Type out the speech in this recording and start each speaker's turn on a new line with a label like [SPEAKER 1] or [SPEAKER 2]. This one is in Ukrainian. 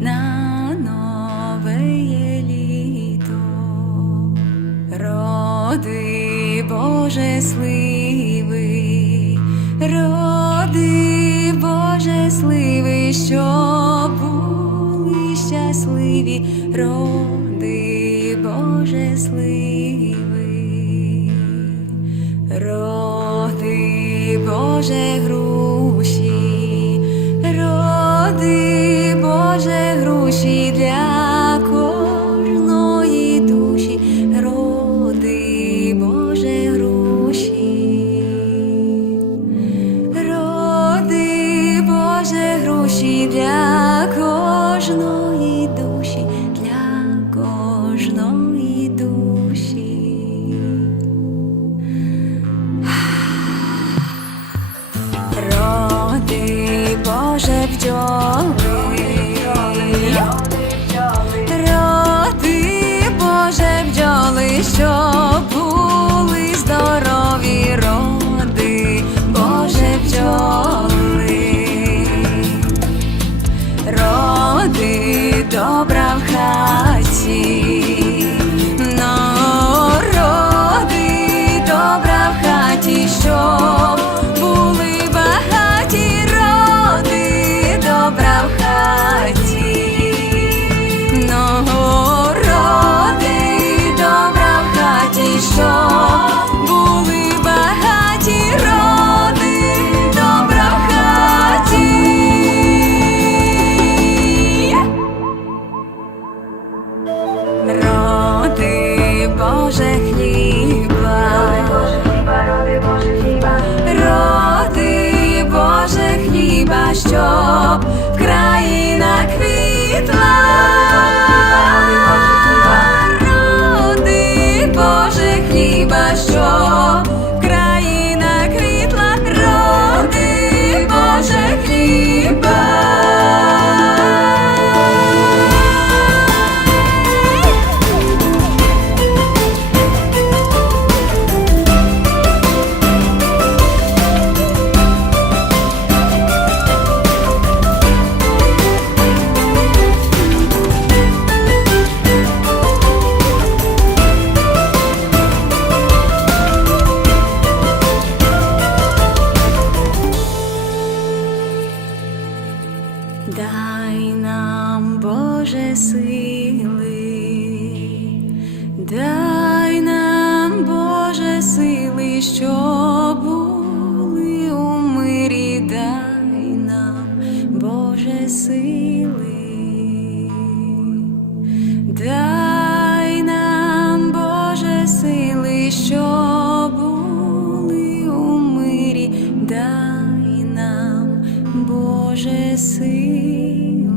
[SPEAKER 1] на нове літо, роди Боже сливи, роди Боже сливи, що були щасливі, роди Боже сливи, роди Боже гру. води добра в хаті, народи добра в хаті, що були багаті роди добра в хаті, народи добра в хаті, що. хліба, роди Боже хліба, роди Боже хліба, Щоб країна квітла, роди Боже хліба, щоб дай нам Боже сили, дай нам Боже сили, що були у мирі, дай нам Боже сили, дай нам Боже сили, що. умирі, дай нам Боже. Боже син.